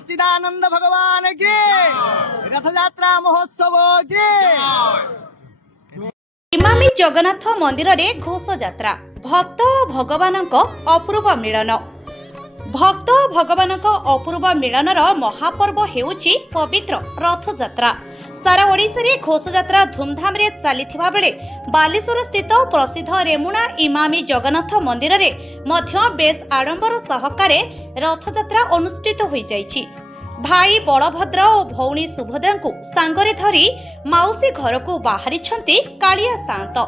सच्चिदानंद भगवान की रथ यात्रा महोत्सव की। इमामी जगन्नाथ मंदिर रे घोष यात्रा भक्त भगवान अपूर्व मिलन। भक्त भगवान अपूर्व मिलनर महापर्व हेउछि पवित्र रथ यात्रा। सारा ओडिशा रे घोष यात्रा धूमधाम रे चलिथिबा बेले बालेश्वर स्थित प्रसिद्ध रेमुणा इमामी जगन्नाथ मंदिर रे मध्य बेस आडंबर सहकारे रथ यात्रा अनुष्ठित होई जाइछि। भाई बलभद्र और भौणी सुभद्रा को सांगरे धरी माउसी घर को बाहरिछंती कालिया सांत।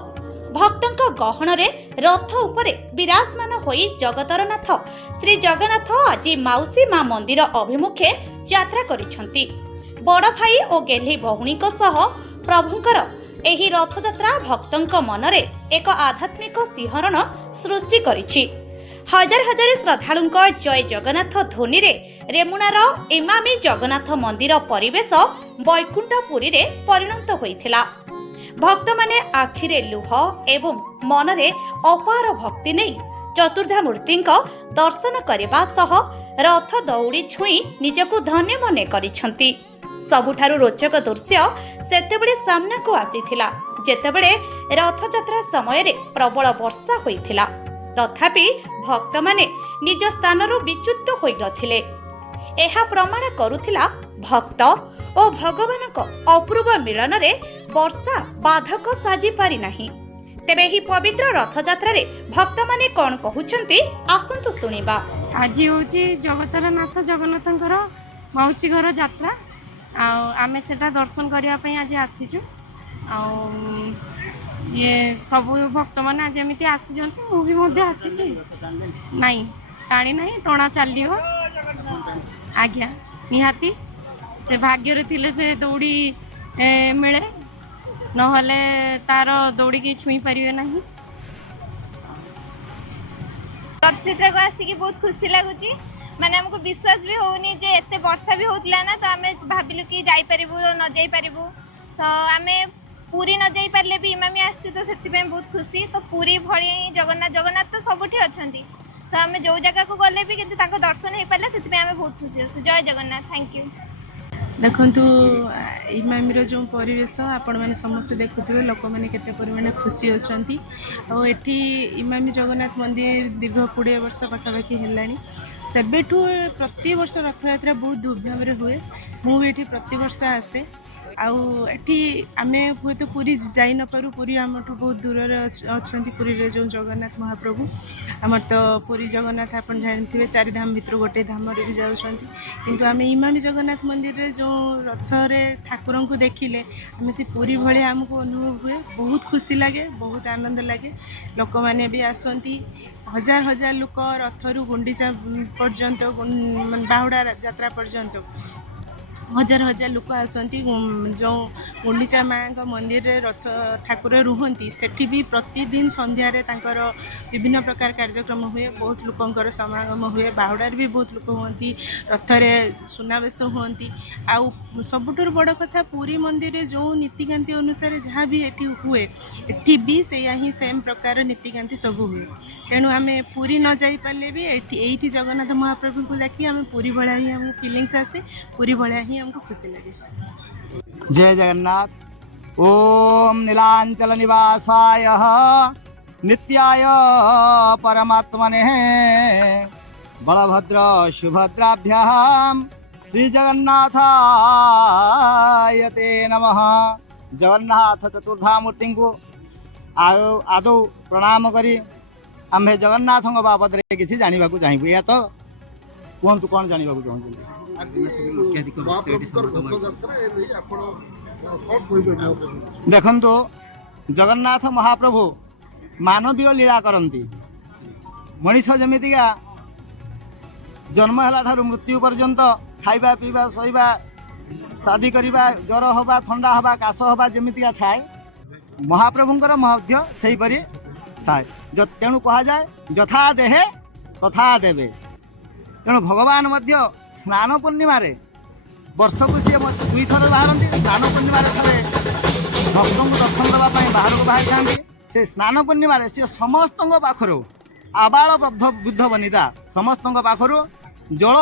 भक्तों गहन रे रथ उपरे विराजमान होई जगतर नाथ श्री जगन्नाथ आज माउसी मां मंदिर अभिमुखे यात्रा करिछंती। बड़ भाई और गेली भौणी सह प्रभुंकर एही रथ यात्रा भक्तों मनरे एक आध्यात्मिक सिंहरण सृष्टि करिछि। हजार हजार श्रद्धालुंक जय जगन्नाथ ध्वनि रे रेमुणार इमामी जगन्नाथ मंदिर परिवेश वैकुंठपुरी रे परिणत होइथिला। भक्त माने आखिरे लुह एवं मनरे अपार भक्ति नहीं चतुर्धा मूर्ति दर्शन करने सह रथ दौड़ी छुई निजको धन्य मने करिछंती। सबुठारु रोचक दृश्य सेतेबेले सामना को आसीथिला जेतेबेले रथ यात्रा समय रे प्रबल वर्षा होइथिला। तथापि भक्त माने निज स्थानरु विच्युत होई नथिले। एहा प्रमाण करुथिला भक्त और भगवान अपूर्व मिलन रे वर्षा बाधक साजी पारि नाही। तेबे ही पवित्र रथ यात्रा रे भक्त माने कोन कहउचंती आसंतु सुनिबा। आज होची जगतर नाथ जगन्नाथंकर मौसी घर यात्रा आमे सेटा दर्शन करिया पई आज आसीछु। ये सब भक्त मैंने आज एमती आसी मुझे मध्य आसी नाई टाणी ना टणा चलो आज्ञा निहाती से भाग्य थे से दौड़ी मिले नहले तार दौड़ी की छुई पारे ना। रथयात्रा को आसिक बहुत खुशी लगुच माने हमको विश्वास भी होनी जे एते वर्षा भी होतला ना तो आमे भाबिलु कि जाई परिबु न जाई परिबु तो आमे पूरी न जाई पारले भी इमामी आसु तो से बहुत खुशी। तो पूरी भली जगन्नाथ जगन्नाथ तो सबुठी अच्छी तो आम जो जगह को गले भी किंतु तांको दर्शन हो पारे से आम बहुत खुशी अच्छे। जय जगन्नाथ थैंक यू। देखु इमामी जो परिवेश आपण मैंने समस्ते देखुए लोक मैंने केते परिमाण खुशी अच्छा आठी इमामी जगन्नाथ मंदिर दीर्घ 20 वर्ष पाखापाखि है सेबेठू प्रति वर्ष रथ यात्रा बहुत धूमधाम हुए। मुझे प्रति वर्ष आसे आठी आमे हुए तो पूरी जाई न पारू पूरी आमठू बहुत दूर अच्छा पुरी रे जो जगन्नाथ महाप्रभु आमर तो पूरी जगन्नाथ आप जानते 4 धाम भितर गोटे धाम रे भी जाउछंती किंतु आमे इमामी जगन्नाथ मंदिर रे जो रथ रे ठाकुर को देखिले आमे से पूरी भले आमको अनुभव हुए। बहुत खुशी लगे बहुत आनंद लगे। लोक मैंने भी आसती हजार हजार लोक रथरू गुंडीचा पर्यंत बाहुड़ा यात्रा पर्यंत हजार हजार लोक आसती जो गुंडीचा माँ मंदिर रे रथ ठाकुर रुहंती सेठी भी प्रतिदिन संध्यारे तांकर विभिन्न प्रकार कार्यक्रम हुए। बहुत लोकंकर समागम हुए। बाहुडार भी बहुत लोक हुंती रथरे सुनावेश हुंती। आउ सबुठुर बड़ कथा पूरी मंदिर रे जो नीतिकांति अनुसार जहाँ भी एठी हुए एठी भी सेया ही सेम प्रकार नीतिकांति सब हुए। तेणु आमे पूरी न जाई पाले भी एठी जगन्नाथ महाप्रभु को देखी आमे पूरी भलिया ही हमको फीलिंग्स आसे पूरी भलिया ही हमको खुशी लगे। जय जगन्नाथ। ओम नीलांचल निवासाय नित्याय परमात्मने बलभद्र सुभद्राभ्याम श्री जगन्नाथाय ते नमः। जगन्नाथ चतुर्धा मूर्ति को आदौ प्रणाम करी आम्भे जगन्नाथ बाबद किसी जानवा चाहबू। या तो कहतु कौन जानवा चाहूँ? देखु जगन्नाथ महाप्रभु मानवीय लीला करती मनीष जमीतिका जन्म है मृत्यु पर्यंत खाइबा पीवा शोवा शादी करवा ज्वर हवा थंडा हवा काश हवा जमीतिका थाए महाप्रभुंकर मध्य सेहीपरि थाए। तेणु कह जाए यथा देहे तथा देवे। तेणु भगवान मध्य स्नान पूर्णिमा वर्ष को सी 2 थर बाहर स्नान पूर्णिमा भक्त को दर्शन देवाई बाहर को बाहर था। से स्नान पूर्णिमा सी समस्त पाखर आबाल बुद्ध बनिता समस्त पाखर जल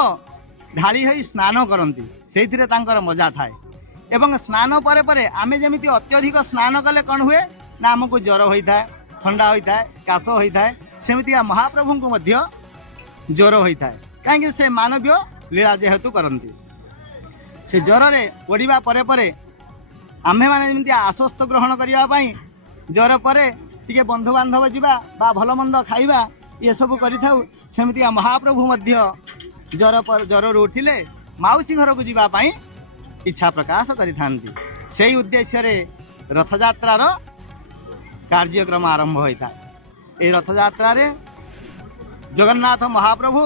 ढाली होई स्नान करती से मजा थाए एवं स्नान परे परे आमे जमिति अत्यधिक स्नान कले कौन हुए ना आमको ज्वर होता है ठंडा होता है काश होता है सेमती महाप्रभु को मध्य ज्वर होता है कहीं से मानवीय लीला जेहेतु करती से ज्वर रे पड़ा परे परे आम्भे मैंने जमी आश्वस्त ग्रहण करने ज्वर पर टे बंधुबांधव जावा बा भल मंद खाइबा ये सब करमती महाप्रभु मध्य ज्वर पर ज्वर उठिले माउसी घर को जावाई इच्छा प्रकाश करी उद्देश्य रथयात्रार कार्यक्रम आरंभ होता है। ये रथयात्रा जगन्नाथ महाप्रभु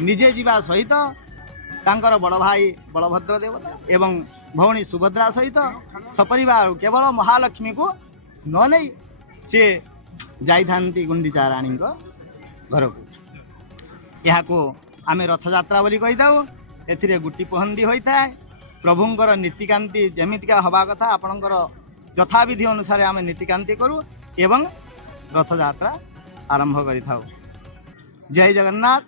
निजे जीवा सहित तांकर बड़ भाई बलभद्र देवता एवं भौणी सुभद्रा सहित सपरिवार केवल महालक्ष्मी को न नहीं सी जाइथांती गुंडीचा रानी घर को यह आम रथयात्रा बोली कही था ए गुटी पहंदी होता है प्रभुंकर नीतिकांति जमीतिका हवा कथा आपणकर यथाविधि अनुसार आम नीतिकांति करूँ एवं रथयात्रा आरंभ करि थाउ। जय जगन्नाथ।